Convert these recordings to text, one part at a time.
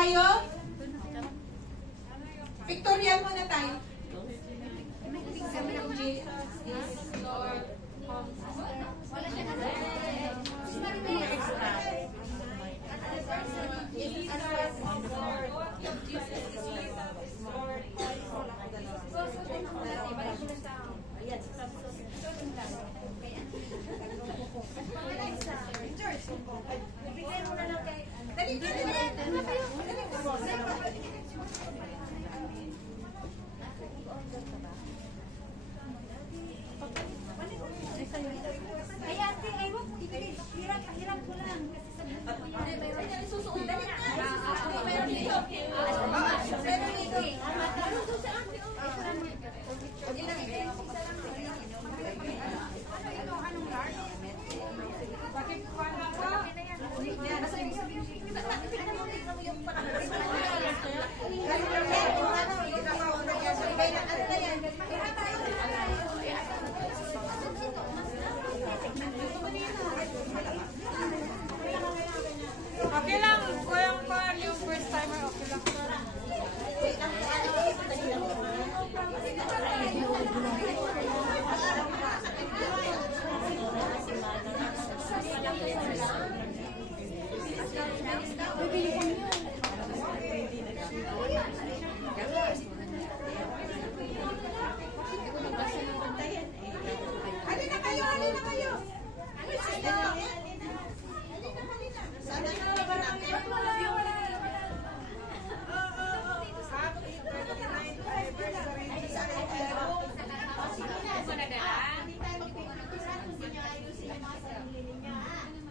tayo? Pictorial muna tayo. Ay, ate, ay, wag mo. Hirap ko lang. Kasi mayroon niya susuot. Mayroon dito. Mayroon dito. Anong susi ate? Anong large? Bakit paano ko? Okay lang, kung yung first timer, okay lang. Halina kayo, halina kayo.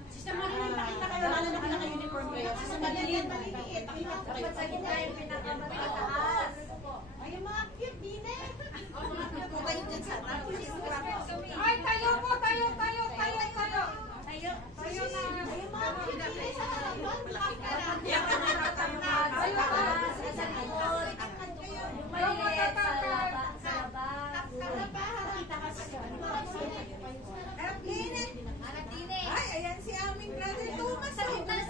Sister Marilyn, pakita kayo. Lalo na pinaka-uniform kayo. Sister Marilyn, maliit. Dapat sa gitna yung pinakamataas. Ay, yung mga cute din eh. Kung kayo dyan sa tayo. Ay, tayo po, tayo. Tayo na. Ay, yung mga cute din eh sa harapan. Yan ka na natangkad. Tayo ka. Sa likod. Yung maliit sa labas. Kita ka siya. Harap init. Ay, ayan si aming brother Thomas. Sa gitna yung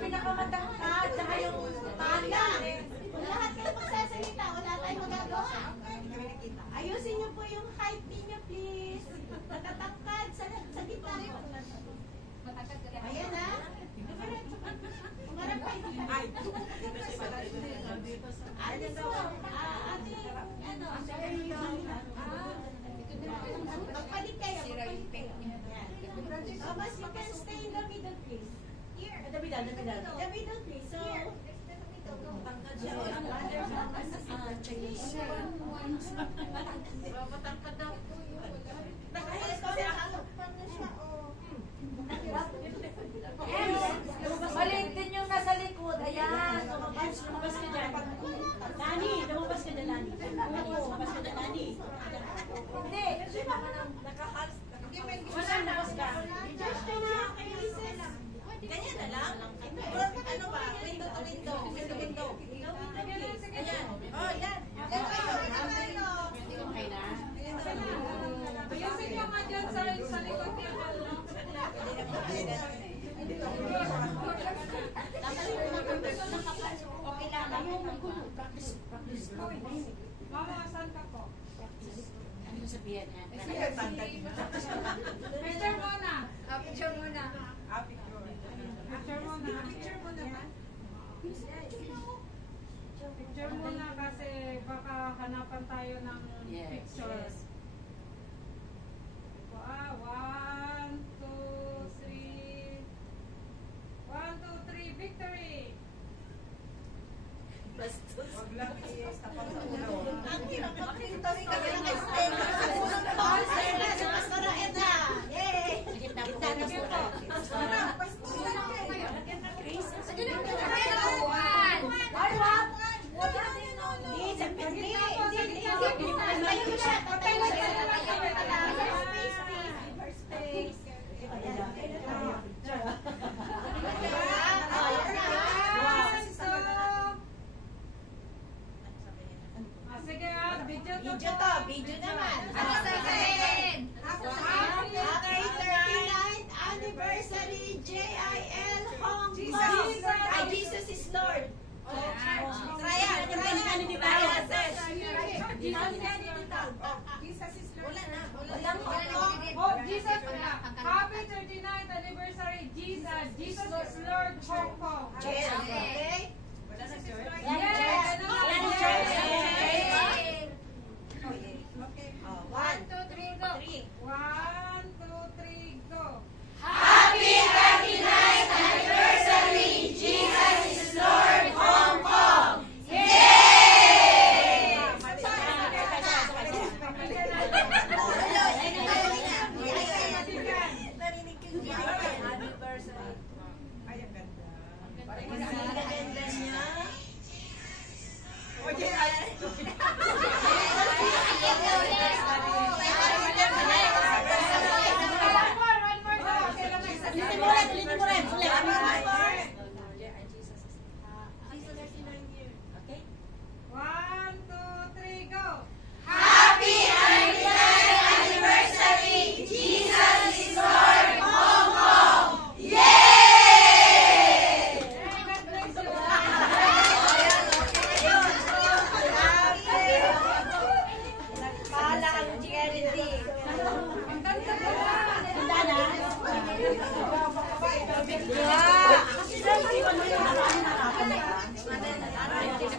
pinakamatangkad. Tsaka yung panda. Lahat kayo magsasalita. Wala tayong magagawa. Ayusin niyo po yung height niyo, please. Matatangkad sa gitna. Ayan ha. Umarap kayo. Ay. Ate po. Ate. Magpalit kayo. Thomas, you can stay in the middle, please. Here. The middle, please. So, matangkad siya. Chinese. Matangkad daw. Balik din yung nasa likod. Ayan. Lumabas ka dyan. Nani, lumabas ka dyan, Nani. Lumabas ka dyan, Nani. Hindi. Nakahals. Wala, labas ka. Just na kayo, listen. Ganyan na lang. Ano ba? Window to window. Window. Ayan. Oh, yan. Yan kayo. Okay na? Ayusin nyo nga dyan sa likod niya. Okay lang. Practice. Mama, saan ka po? Ano yung sabihin niya? Picture muna. Picture muna. Picture muna ba? Picture muna kasi baka hanapan tayo ng picture. Wow, 1, 2, 3. 1, 2, 3, victory! Bastos. Wag lang i-stop ang ulo. Ang hirap mag-victory ka lang kay Pastora Edna! Yay! Kita na po. Pastora! Pastora! Video naman. Ano sasabihin? Happy 39th anniversary JIL Hong Jesus is Lord. Trial. Oh, Jesus, happy 39th anniversary, Jesus. Jesus is Lord, Hong Kong. Okay? Yes! One, 2, 3, go. 3. 1, 2, 3, go. Happy 39th anniversary! Jesus is Lord, Hong Kong! Yay! One more go. Ulitin mo rin. Okay? 1, 2, 3, go. Happy 39th anniversary! Jesus is Lord, Hong Kong! Yay! God bless you. Bahala ka ng charity.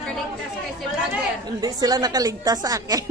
Nakaligtas kay si brother. Hindi sila nakaligtas sa akin.